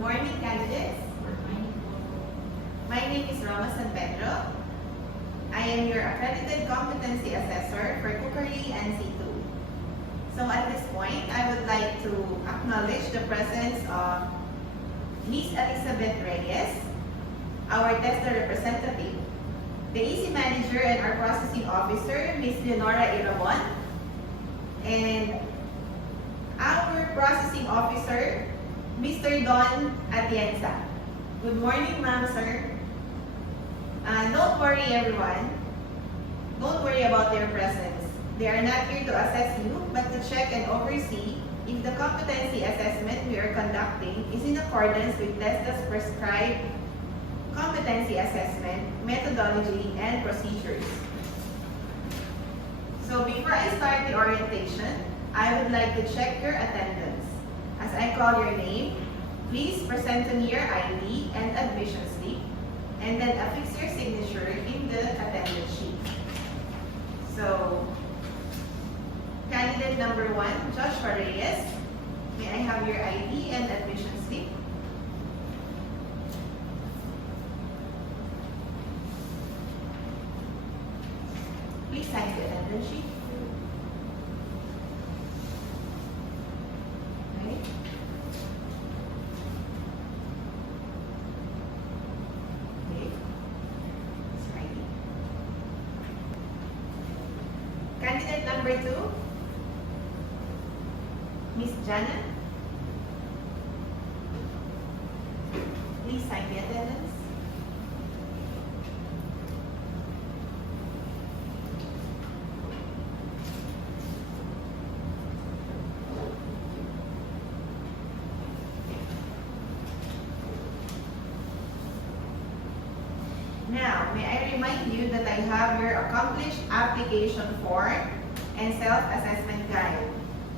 morning, candidates. My name is Roma San Pedro. I am your accredited competency assessor for Cookery and C2. So at this point, I would like to acknowledge the presence of Ms. Elizabeth Reyes, our tester representative, the EC manager and our processing officer, Ms. Leonora Irabon, and our processing officer, Mr. Don Atienza. Good morning, ma'am, sir. Don't worry, everyone. Don't worry about their presence. They are not here to assess you, but to check and oversee if the competency assessment we are conducting is in accordance with TESDA's prescribed competency assessment, methodology, and procedures. So before I start the orientation, I would like to check your attendance. As I call your name, please present to me your ID and admission slip, and then affix your signature in the attendance sheet. So, candidate number 1, Joshua Reyes. May I have your ID and admission slip? Please sign the attendance sheet. Okay. Okay. Sign it. Candidate number 2, Miss Jana. Please sign the attendance. Now, may I remind you that I have your accomplished application form and self-assessment guide.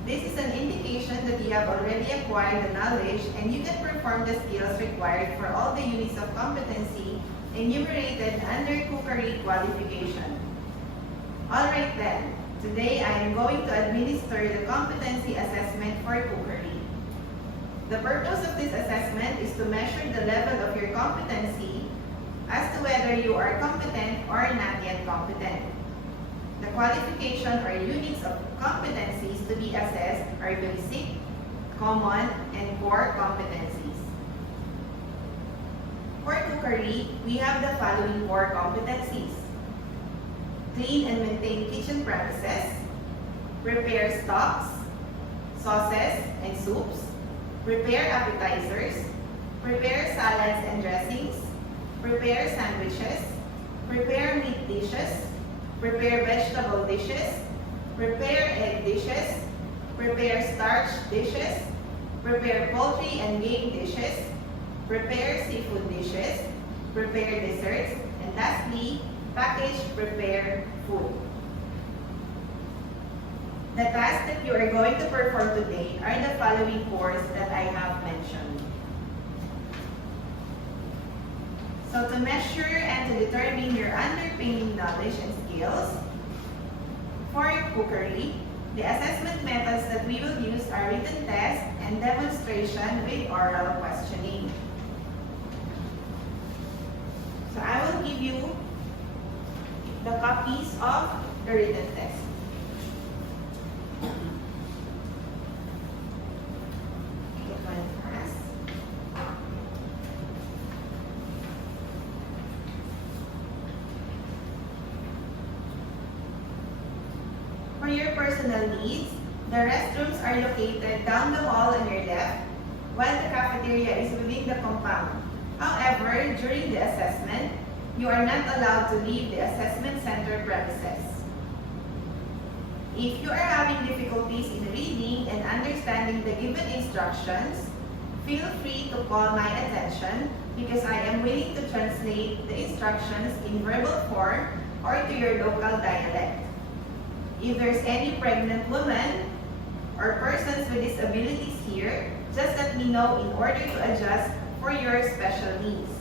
This is an indication that you have already acquired the knowledge and you can perform the skills required for all the units of competency enumerated under cookery qualification. Alright then, today I am going to administer the competency assessment for cookery. The purpose of this assessment is to measure the level of your competency as to whether you are competent or not yet competent. The qualification or units of competencies to be assessed are basic, common, and core competencies. For cookery, we have the following core competencies: clean and maintain kitchen premises, prepare stocks, sauces, and soups, prepare appetizers, prepare salads and dressings, prepare sandwiches, prepare meat dishes, prepare vegetable dishes, prepare egg dishes, prepare starch dishes, prepare poultry and game dishes, prepare seafood dishes, prepare desserts, and lastly, package prepare food. The tasks that you are going to perform today are the following cores that I have mentioned. So to measure and to determine your underpinning knowledge and skills for your cookery, the assessment methods that we will use are written test and demonstration with oral questioning. So I will give you the copies of the written test. For your personal needs, the restrooms are located down the hall on your left, while the cafeteria is within the compound. However, during the assessment, you are not allowed to leave the assessment center premises. If you are having difficulties in reading and understanding the given instructions, feel free to call my attention because I am willing to translate the instructions in verbal form or to your local dialect. If there's any pregnant woman or persons with disabilities here, just let me know in order to adjust for your special needs.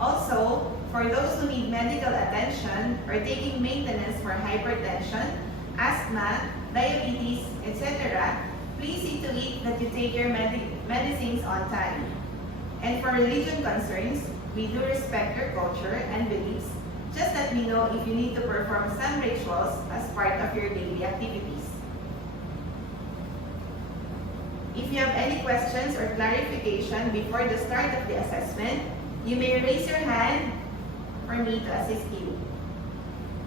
Also, for those who need medical attention or taking maintenance for hypertension, asthma, diabetes, etc., please see to it that you take your medicines on time. And for religion concerns, we do respect your culture and beliefs. Just let me know if you need to perform some rituals as part of your daily activities. If you have any questions or clarification before the start of the assessment, you may raise your hand for me to assist you.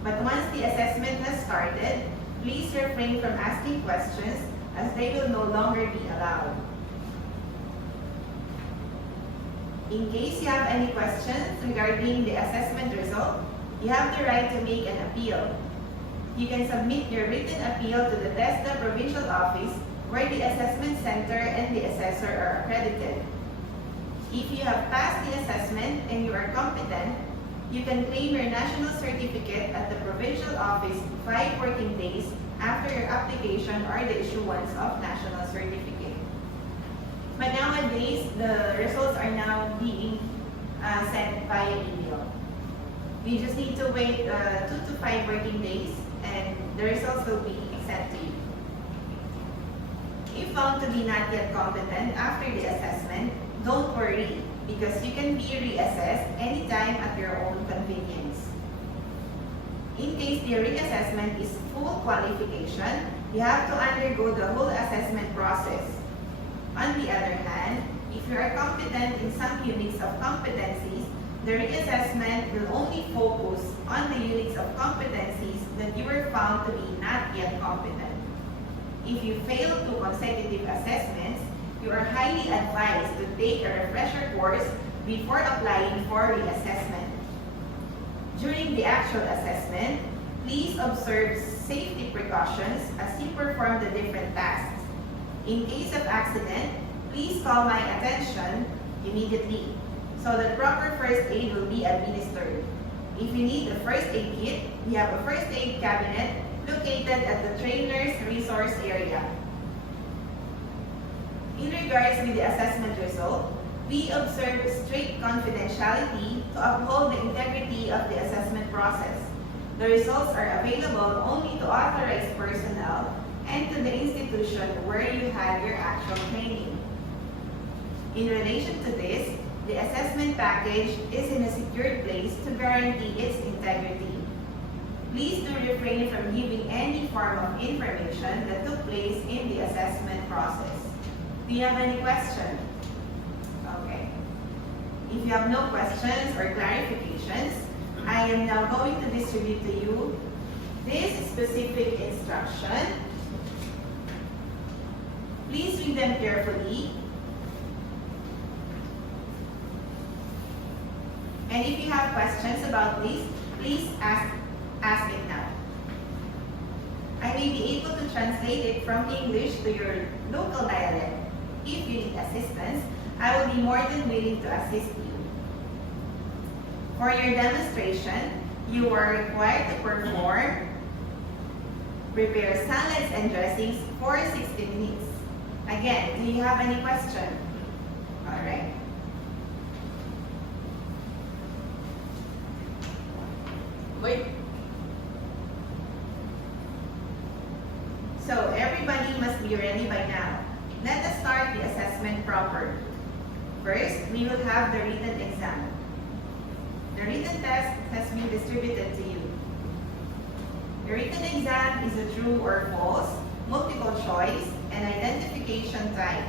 But once the assessment has started, please refrain from asking questions as they will no longer be allowed. In case you have any questions regarding the assessment result, you have the right to make an appeal. You can submit your written appeal to the TESDA provincial office where the assessment center and the assessor are accredited. If you have passed the assessment and you are competent, you can claim your national certificate at the provincial office 5 working days after your application or the issuance of national certificate. But nowadays, the results are now being sent via email. You just need to wait 2 to 5 working days and the results will be sent to you. If found to be not yet competent after the assessment, don't worry because you can be reassessed anytime at your own convenience. In case the reassessment is full qualification, you have to undergo the whole assessment process. On the other hand, if you are competent in some units of competencies, the reassessment will only focus on the units of competencies that you were found to be not yet competent. If you fail 2 consecutive assessments, you are highly advised to take a refresher course before applying for reassessment. During the actual assessment, please observe safety precautions as you perform the different tasks. In case of accident, please call my attention immediately so that proper first aid will be administered. If you need a first aid kit, we have a first aid cabinet located at the trainer's resource area. In regards with the assessment result, we observe strict confidentiality to uphold the integrity of the assessment process. The results are available only to authorized personnel and to the institution where you had your actual training. In relation to this, the assessment package is in a secured place to guarantee its integrity. Please do refrain from giving any form of information that took place in the assessment process. Do you have any questions? Okay. If you have no questions or clarifications, I am now going to distribute to you this specific instruction. Please read them carefully. And if you have questions about this, please ask it now. I may be able to translate it from English to your local dialect. If you need assistance, I will be more than willing to assist you. For your demonstration, you are required to prepare salads and dressings for 60 minutes. Again, do you have any question? All right. Wait. So everybody must be ready by now. Let us start the assessment proper. First, we will have the written exam. The written test has been distributed to you. The written exam is a true or false, multiple choice, and identification type.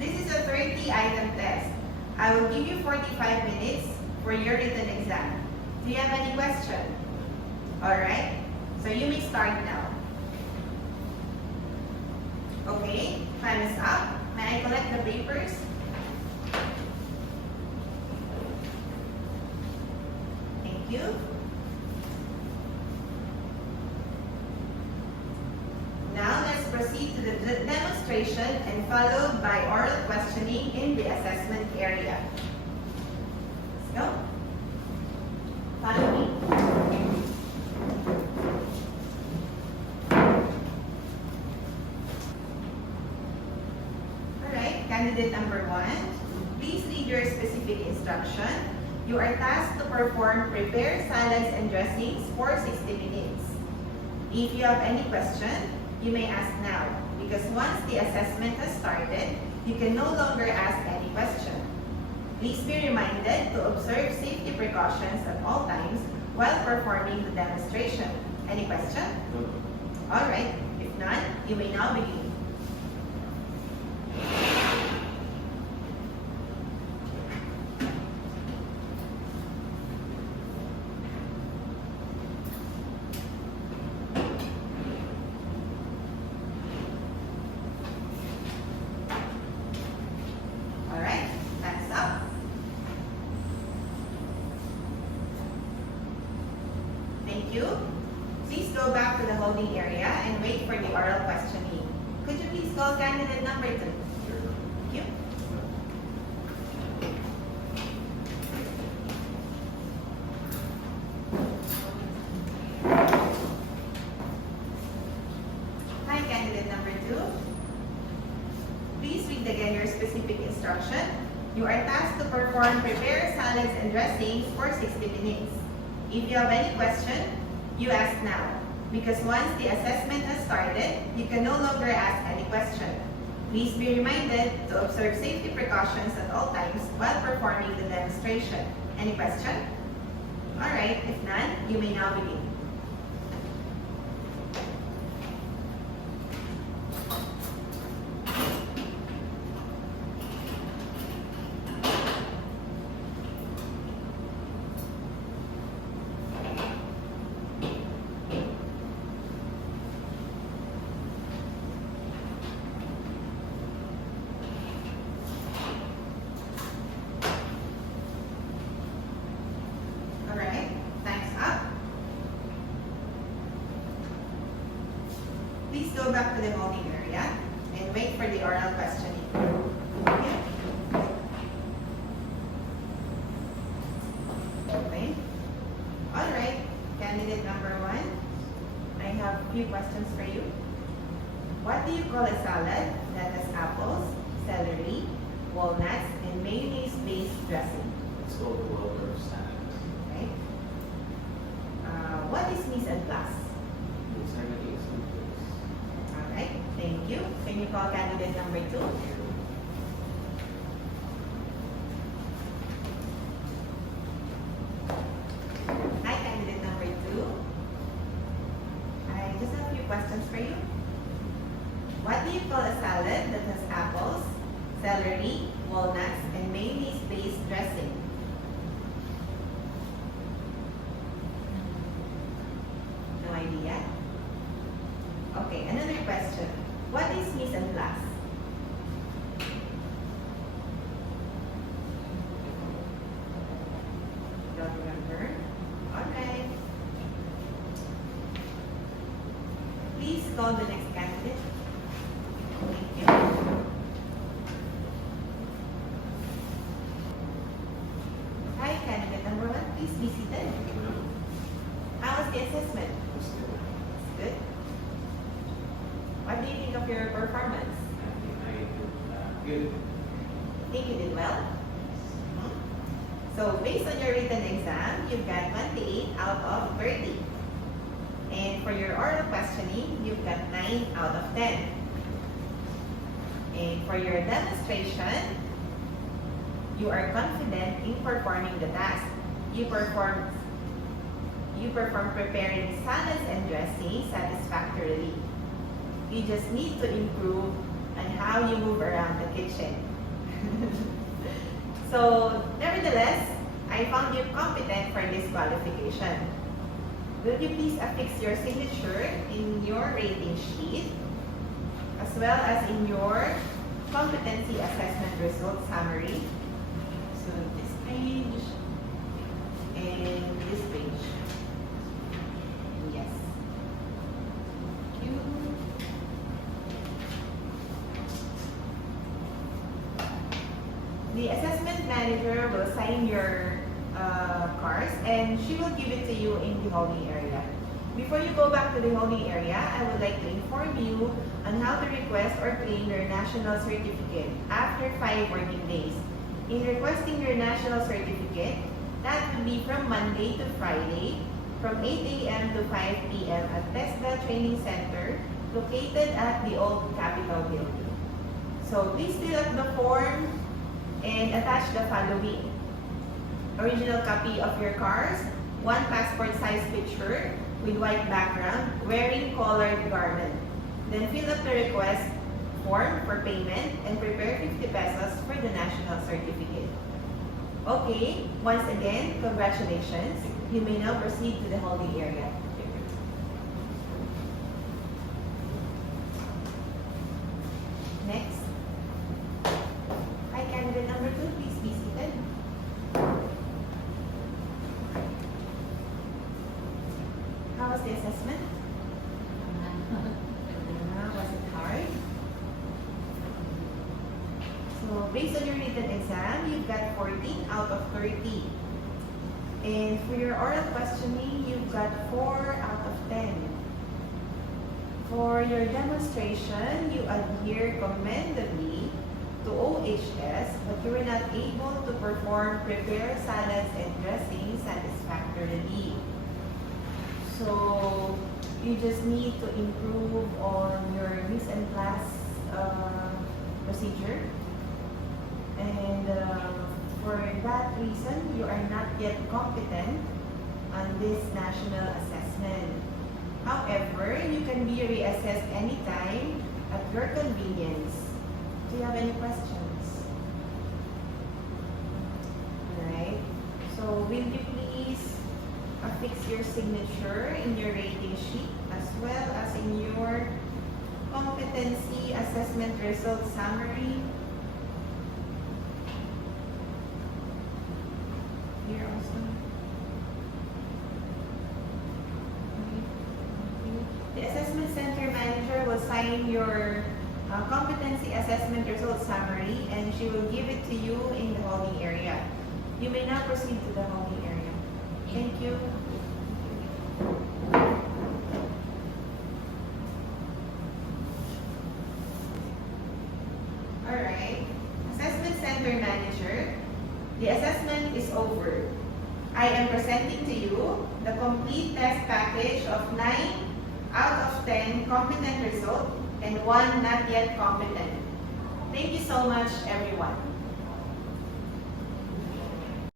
This is a 30-item test. I will give you 45 minutes for your written exam. Do you have any question? Alright, so you may start now. Okay, time is up. May I collect the papers? Thank you. Now let's proceed to the demonstration and followed by oral questioning in the assessment area. Let's go. Follow me. Alright, candidate number 1. Please read your specific instruction. You are tasked to prepare salads and dressings for 60 minutes. If you have any question, you may ask now, because once the assessment has started, you can no longer ask any question. Please be reminded to observe safety precautions at all times while performing the demonstration. Any question? No. All right. If none, you may now begin. All right. That's up. Thank you. Please go back to the holding area and wait for the oral questioning. Could you please call candidate number 2? Thank you. Hi, candidate number 2. Please read again your specific instruction. You are tasked to prepare salads and dressings for 60 minutes. If you have any question, you ask now. Because once the assessment has started, you can no longer ask any question. Please be reminded to observe safety precautions at all times while performing the demonstration. Any question? All right, if none, you may now begin. All right, time's up. Please go back to the holding area and wait for the oral questioning. Okay. Okay. All right, candidate number 1. I have a few questions for you. What do you call a salad that has apples, celery, walnuts, and mayonnaise-based dressing? It's called the Waldorf salad. Okay. What is mise en place? It's actually something. All right, thank you. Can you call candidate number 2? Hi, candidate number 2. I just have a few questions for you. What do you call a salad that has apples, celery, walnuts, and mayonnaise-based dressing? No idea? Okay, another question. What is mise en place? Don't remember? Alright. Please call the next candidate. Thank you. Hi, candidate number 1. Please be seated. How was the assessment? Good. What do you think of your performance? Good. Think you did well? So based on your written exam, you've got 28 out of 30. And for your oral questioning, you've got 9 out of 10. And for your demonstration, you are confident in performing the task. You perform preparing salads and dressings satisfactorily. You just need to improve on how you move around the kitchen. So, nevertheless, I found you competent for this qualification. Will you please affix your signature in your rating sheet as well as in your competency assessment result summary? So, this page and this page. Yes. Thank you. The assessment manager will sign your cards and she will give it to you in the holding area. Before you go back to the holding area, I would like to inform you on how to request or claim your national certificate after 5 working days. In requesting your national certificate, that will be from Monday to Friday, from 8 a.m. to 5 p.m. at TESDA Training Center, located at the old Capitol Building. So please fill out the form and attach the following: original copy of your cards, one passport size picture with white background, wearing colored garment. Then fill up the request form for payment and prepare 50 pesos for the national certificate. Okay, once again, congratulations. You may now proceed to the holding area. Next. Hi, candidate number 2, please be seated. How was the assessment? Was it hard? So, based on your written exam, you've got 14 out of 30. And for your oral questioning, you've got 4 out of 10. For your demonstration, you adhere commendably to OHS, but you were not able to perform prepare salads and dressing satisfactorily. So, you just need to improve on your mise en place procedure. And for that reason, you are not yet competent on this national assessment. However, you can be reassessed anytime at your convenience. Do you have any questions? Alright. So, will you please affix your signature in your rating sheet as well as in your competency assessment result summary? Here also. The assessment center manager will sign your competency assessment result summary and she will give it to you in the holding area. You may now proceed to the holding area. Thank you. Alright. Assessment center manager, the assessment is over. I am presenting to you the complete test package of 9 out of 10 competent result and 1 not yet competent. Thank you so much, everyone.